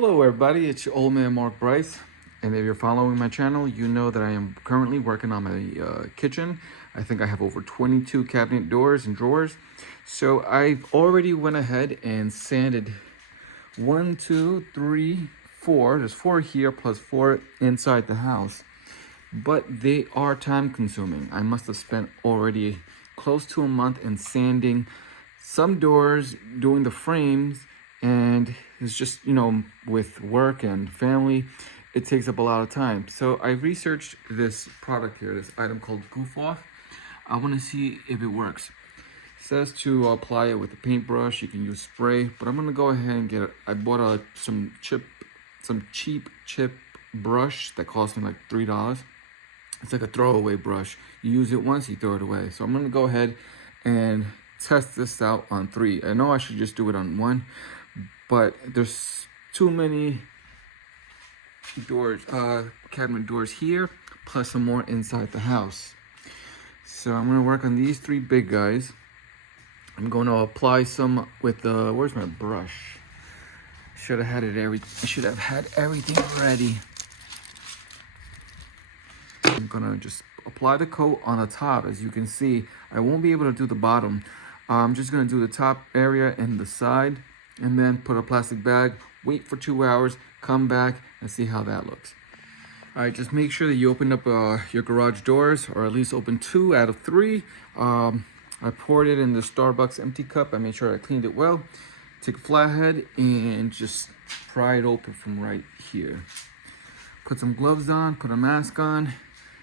Hello everybody, it's your old man Mark Bryce, and if you're following my channel, you know that I am currently working on my kitchen. I think I have over 22 cabinet doors and drawers. So I've already went ahead and sanded 1, 2, 3, 4. There's 4 here plus 4 inside the house. But they are time consuming. I must have spent already close to a month in sanding some doors, doing the frames, and it's just, with work and family, it takes up a lot of time. So I researched this product here, this item called Goof Off. I want to see if it works. It says to apply it with a paintbrush. You can use spray, but I'm gonna go ahead and get it. I bought some cheap chip brush that cost me like $3. It's like a throwaway brush. You use it once, you throw it away. So I'm gonna go ahead and test this out on 3. I know I should just do it on 1, but there's too many doors, cabinet doors here, plus some more inside the house. So I'm gonna work on these 3 big guys. I'm going to apply some with the, where's my brush? I should have had everything ready. I'm gonna just apply the coat on the top. As you can see, I won't be able to do the bottom. I'm just gonna do the top area and the side, and then put a plastic bag, wait for 2 hours, come back and see how that looks. All right, just make sure that you open up your garage doors, or at least open 2 out of 3. I poured it in the Starbucks empty cup. I made sure I cleaned it well. Take a flathead and just pry it open from right here. Put some gloves on, put a mask on,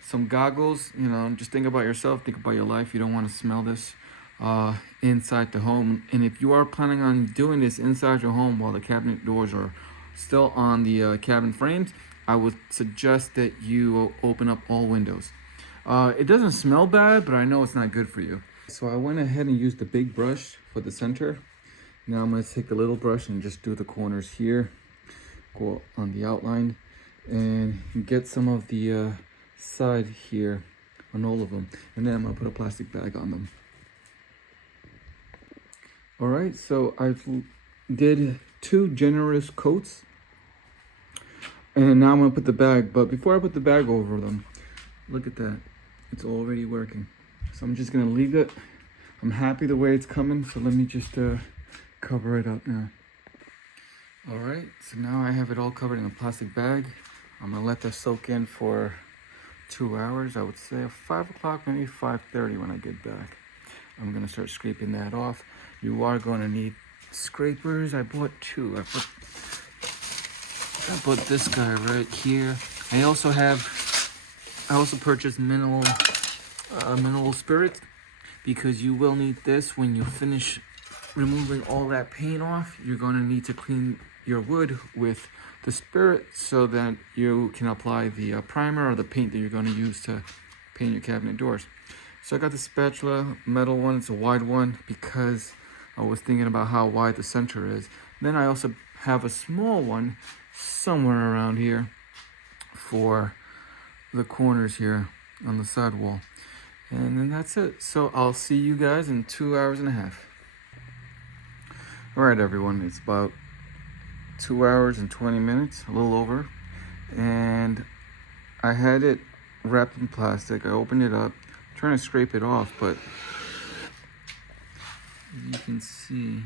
some goggles. Just think about yourself, think about your life. You don't want to smell this inside the home. And if you are planning on doing this inside your home while the cabinet doors are still on the cabin frames, I would suggest that you open up all windows. It doesn't smell bad, but I know it's not good for you. So I went ahead and used the big brush for the center. Now I'm going to take the little brush and just do the corners here, go on the outline, and get some of the side here on all of them, and then I'm going to put a plastic bag on them. All right, so I did 2 generous coats, and now I'm going to put the bag. But before I put the bag over them, look at that, it's already working. So I'm just going to leave it. I'm happy the way it's coming, so let me just cover it up now. All right, so now I have it all covered in a plastic bag. I'm gonna let this soak in for 2 hours. I would say 5 o'clock, maybe 5:30 when I get back. I'm gonna start scraping that off. You are gonna need scrapers. I bought 2. I put this guy right here. I also purchased mineral spirits, because you will need this when you finish removing all that paint off. You're going to need to clean your wood with the spirit so that you can apply the primer or the paint that you're going to use to paint your cabinet doors. So I got the spatula, metal one. It's a wide one because I was thinking about how wide the center is. Then I also have a small one somewhere around here for the corners here on the side wall. And then that's it. So I'll see you guys in 2 hours and a half. All right, everyone, it's about 2 hours and 20 minutes, a little over. And I had it wrapped in plastic. I opened it up, trying to scrape it off, but you can see,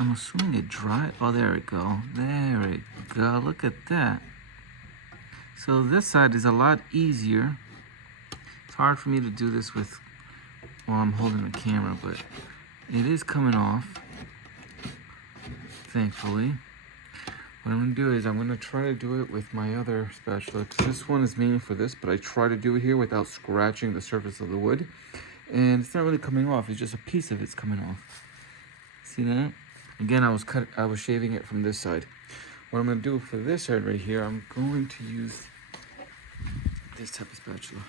I'm assuming it dried. Oh, there we go. There we go. Look at that. So this side is a lot easier. It's hard for me to do this while I'm holding the camera, but it is coming off, thankfully. What I'm gonna do is I'm gonna try to do it with my other spatula, because this one is mainly for this, but I try to do it here without scratching the surface of the wood. And it's not really coming off, it's just a piece of it's coming off. See that? Again, I was shaving it from this side. What I'm gonna do for this side right here, I'm going to use this type of spatula.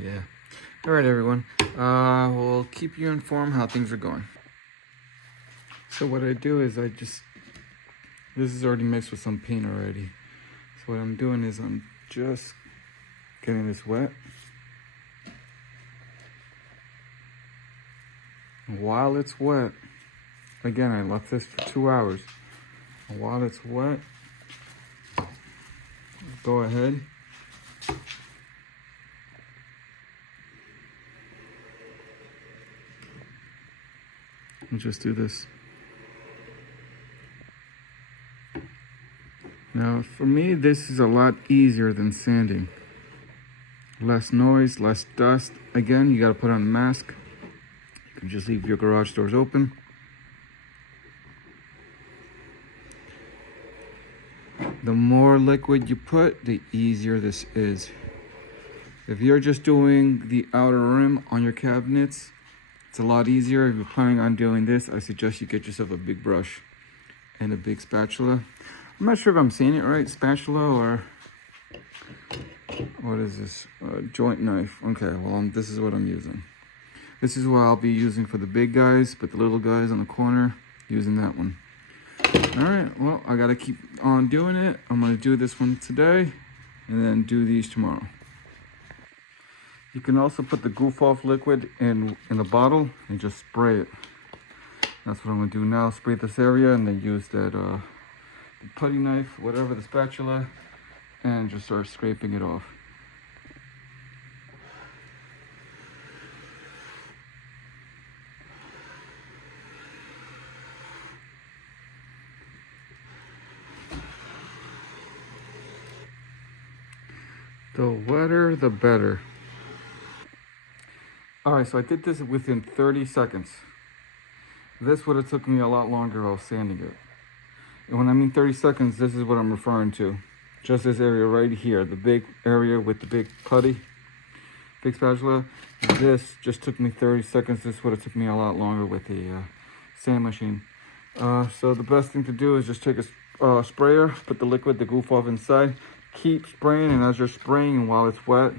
Yeah. All right, everyone. We'll keep you informed how things are going. So what I do is this is already mixed with some paint already. So what I'm doing is I'm just getting this wet. While it's wet, Again, I left this for 2 hours. And while it's wet, go ahead. And just do this. Now, for me, this is a lot easier than sanding. Less noise, less dust. Again, you gotta put on a mask. You can just leave your garage doors open. The more liquid you put, the easier this is. If you're just doing the outer rim on your cabinets, it's a lot easier. If you're planning on doing this, I suggest you get yourself a big brush and a big spatula. I'm not sure if I'm saying it right, spatula or what is this? Joint knife. Okay, well, this is what I'm using. This is what I'll be using for the big guys, but the little guys on the corner, using that one. All right, well, I gotta keep on doing it. I'm gonna do this one today and then do these tomorrow. You can also put the Goof Off liquid in a bottle and just spray it. That's what I'm gonna do now. Spray this area and then use that the putty knife, whatever, the spatula, and just start scraping it off. The wetter, the better. All right, so I did this within 30 seconds. This would have took me a lot longer while sanding it. And when I mean 30 seconds, this is what I'm referring to. Just this area right here, the big area with the big putty, big spatula. This just took me 30 seconds. This would have took me a lot longer with the sand machine. So the best thing to do is just take a sprayer, put the liquid, the Goof Off inside, keep spraying, and as you're spraying and while it's wet,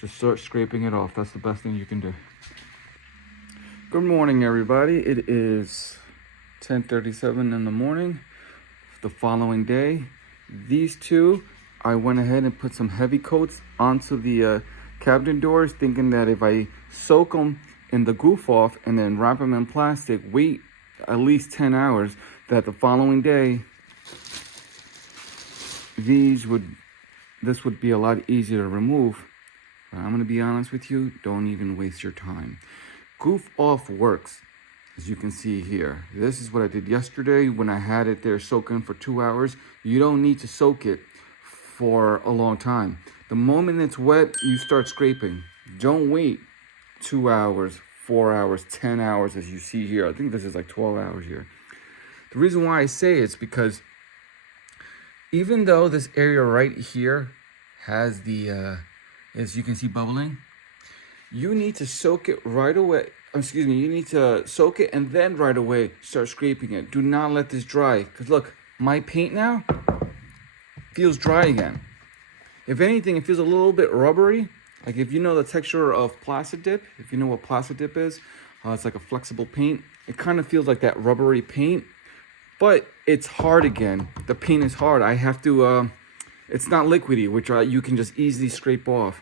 just start scraping it off. That's the best thing you can do. Good morning, everybody. It is 10:37 in the morning. The following day, these two, I went ahead and put some heavy coats onto the cabinet doors, thinking that if I soak them in the Goof Off and then wrap them in plastic, wait at least 10 hours, that the following day, this would be a lot easier to remove. But I'm gonna be honest with you, don't even waste your time. Goof Off works, as you can see here. This is what I did yesterday when I had it there soaking for 2 hours. You don't need to soak it for a long time. The moment it's wet, you start scraping. Don't wait 2 hours, 4 hours, 10 hours, as you see here. I think this is like 12 hours here. The reason why I say it's because even though this area right here has the, as you can see, bubbling, you need to soak it right away. Excuse me, you need to soak it and then right away start scraping it. Do not let this dry, because look, my paint now feels dry again. If anything, it feels a little bit rubbery. Like if you know the texture of Plastic Dip, if you know what Plastic Dip is, it's like a flexible paint. It kind of feels like that rubbery paint, but it's hard again. The paint is hard. I have to, it's not liquidy, which you can just easily scrape off.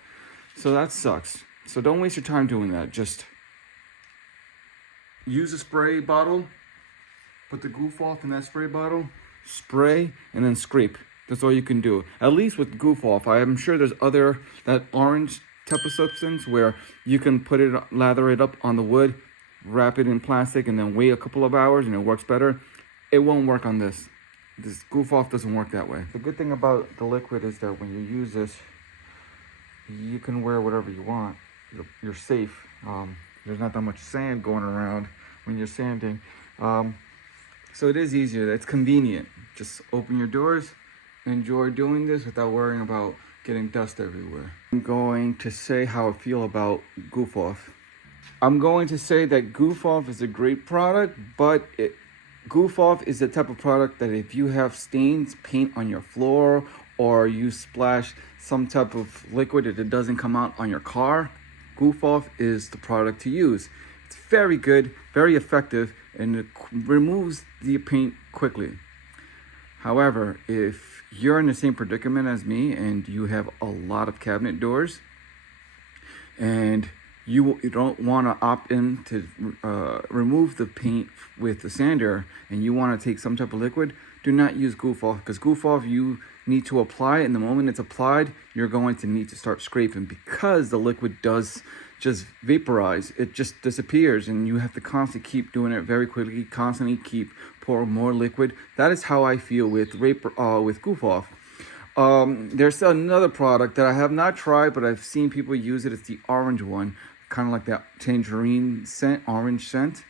So that sucks. So don't waste your time doing that. Just use a spray bottle, put the Goof Off in that spray bottle, spray, and then scrape. That's all you can do. At least with Goof Off. I am sure there's that orange type of substance where you can put it, lather it up on the wood, wrap it in plastic, and then wait a couple of hours and it works better. It won't work on this. This Goof Off doesn't work that way. The good thing about the liquid is that when you use this, you can wear whatever you want. You're safe. There's not that much sand going around when you're sanding. So it is easier. It's convenient. Just open your doors, enjoy doing this without worrying about getting dust everywhere. I'm going to say how I feel about Goof Off. I'm going to say that Goof Off is a great product, but Goof Off is the type of product that if you have stains, paint on your floor, or you splash some type of liquid that it doesn't come out on your car, Goof Off is the product to use. It's very good, very effective, and it removes the paint quickly. However, if you're in the same predicament as me and you have a lot of cabinet doors and you don't want to opt in to remove the paint with the sander and you want to take some type of liquid, do not use Goof Off, because Goof Off, you need to apply it, and the moment it's applied, you're going to need to start scraping, because the liquid does just vaporize. It just disappears, and you have to constantly keep doing it very quickly, constantly keep pouring more liquid. That is how I feel with Goof Off. There's another product that I have not tried, but I've seen people use it. It's the orange one, kind of like that tangerine scent, orange scent.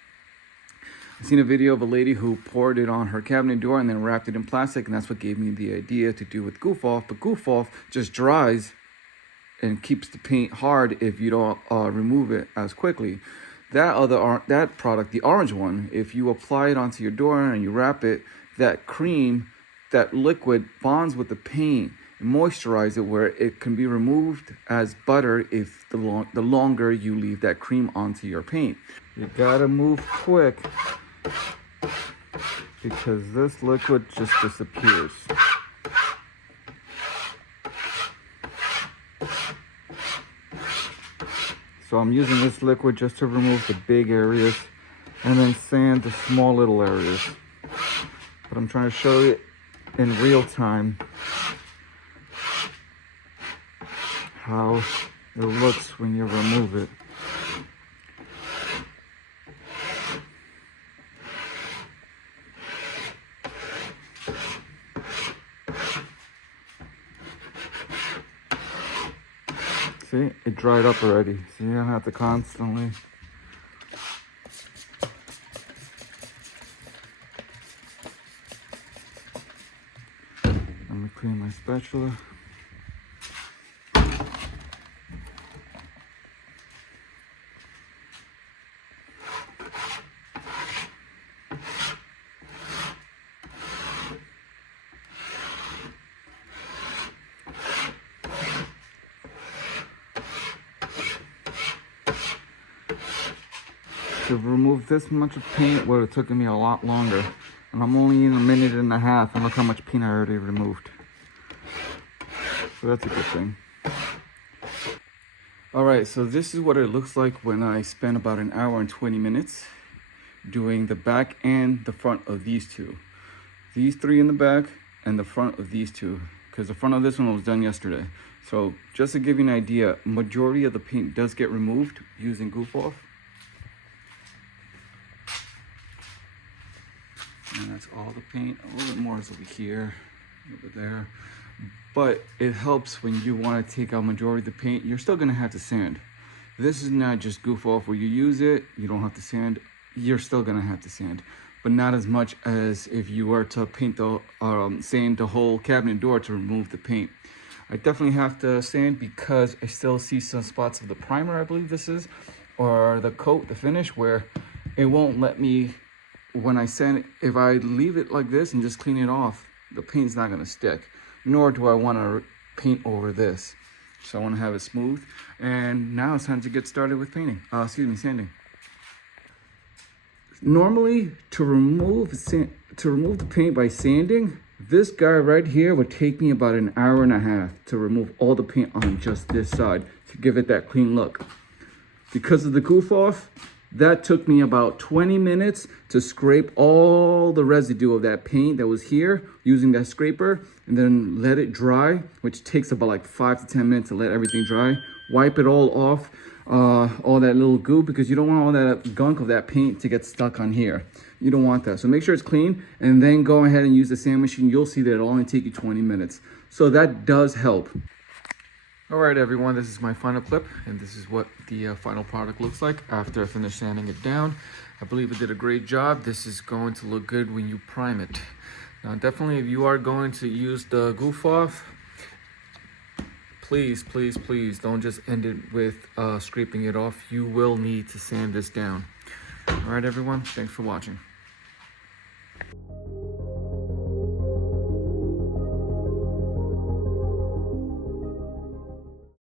I've seen a video of a lady who poured it on her cabinet door and then wrapped it in plastic, and that's what gave me the idea to do with Goof Off. But Goof Off just dries and keeps the paint hard if you don't remove it as quickly. That product, the orange one, if you apply it onto your door and you wrap it, that cream, that liquid bonds with the paint and moisturize it, where it can be removed as butter if the longer you leave that cream onto your paint. You gotta move quick, because this liquid just disappears. So I'm using this liquid just to remove the big areas and then sand the small little areas. But I'm trying to show you in real time how it looks when you remove it. See, it dried up already, so you don't have to constantly. Let me clean my spatula. To remove this much of paint would have taken me a lot longer, and I'm only in a minute and a half, and look how much paint I already removed. So that's a good thing. Alright, so this is what it looks like when I spend about an hour and 20 minutes doing the back and the front of these two. These three in the back and the front of these two, because the front of this one was done yesterday. So just to give you an idea, majority of the paint does get removed using Goof Off. And that's all the paint. A little bit more is over here, over there. But it helps when you want to take out majority of the paint. You're still going to have to sand. This is not just Goof Off where you use it, you don't have to sand. You're still going to have to sand, but not as much as if you were to paint the sand the whole cabinet door to remove the paint. I definitely have to sand because I still see some spots of the primer, I believe this is, or the coat, the finish, where it won't let me. When I sand it, if I leave it like this and just clean it off, the paint's not going to stick, nor do I want to paint over this. So I want to have it smooth. And now it's time to get started with painting. Sanding. Normally, to remove the paint by sanding, this guy right here would take me about an hour and a half to remove all the paint on just this side to give it that clean look. Because of the Goof Off, that took me about 20 minutes to scrape all the residue of that paint that was here using that scraper, and then let it dry, which takes about like 5 to 10 minutes to let everything dry. Wipe it all off, all that little goo, because you don't want all that gunk of that paint to get stuck on here. You don't want that. So make sure it's clean, and then go ahead and use the sand machine. You'll see that it'll only take you 20 minutes. So that does help. All right, everyone, this is my final clip, and this is what the final product looks like after I finish sanding it down. I believe it did a great job. This is going to look good when you prime it. Now, definitely, if you are going to use the Goof Off, please, please, please don't just end it with scraping it off. You will need to sand this down. All right, everyone, thanks for watching.